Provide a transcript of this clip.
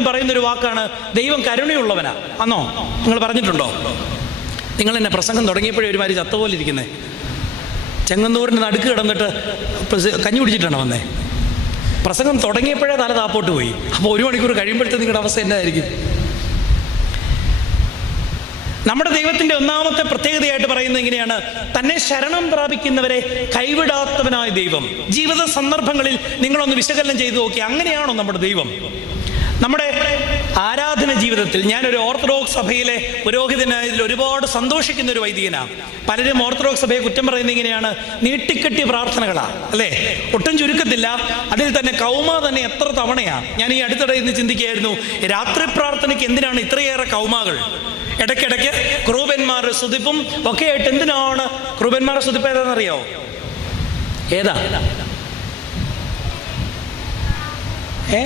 എല്ലാവരോടും പറയുന്നൊരു വാക്കാണ് ദൈവം കരുണയുള്ളവനാ. അന്നോ നിങ്ങൾ പറഞ്ഞിട്ടുണ്ടോ? നിങ്ങൾ എന്നെ പ്രസംഗം തുടങ്ങിയപ്പോഴേ ഒരുമാതിരി ചത്തപോലെ ഇരിക്കുന്നത് ചെങ്ങന്നൂരിന്റെ നടുക്ക് കിടന്നിട്ട് കഞ്ഞി കുടിച്ചിട്ടാണ് വന്നേ? പ്രസംഗം തുടങ്ങിയപ്പോഴേ തല താപ്പോട്ട് പോയി. അപ്പോൾ ഒരു മണിക്കൂർ കഴിയുമ്പോഴത്തെ നിങ്ങളുടെ അവസ്ഥ എന്തായിരിക്കും നമ്മുടെ ദൈവത്തിന്റെ ഒന്നാമത്തെ പ്രത്യേകതയായിട്ട് പറയുന്നത് ഇങ്ങനെയാണ് തന്നെ ശരണം പ്രാപിക്കുന്നവരെ കൈവിടാത്തവനായ ദൈവം. ജീവിത സന്ദർഭങ്ങളിൽ നിങ്ങളൊന്ന് വിശകലനം ചെയ്തു നോക്കി അങ്ങനെയാണോ നമ്മുടെ ദൈവം? നമ്മുടെ ആരാധന ജീവിതത്തിൽ ഞാൻ ഒരു ഓർത്തഡോക്സ് സഭയിലെ പുരോഹിതനായതിൽ ഒരുപാട് സന്തോഷിക്കുന്ന ഒരു വൈദികനാണ് പലരും ഓർത്തഡോക്സ് സഭയെ കുറ്റം പറയുന്ന ഇങ്ങനെയാണ് നീട്ടിക്കെട്ടിയ പ്രാർത്ഥനകളാണ് അല്ലേ? ഒട്ടും ചുരുക്കത്തില്ല. അതിൽ തന്നെ കൗമ തന്നെ എത്ര തവണയാണ് ഞാൻ ഈ അടുത്തിടെ ഇന്ന് ചിന്തിക്കുകയായിരുന്നു രാത്രി പ്രാർത്ഥനയ്ക്ക് എന്തിനാണ് ഇത്രയേറെ കൗമാകൾ? ഇടയ്ക്കിടയ്ക്ക് ക്രൂപന്മാരുടെ സുതിപ്പും ഒക്കെ ആയിട്ട് എന്തിനാണ് ക്രൂപന്മാരുടെ സുതിപ്പ് ഏതാണെന്നറിയോ ഏതാ? ഏ?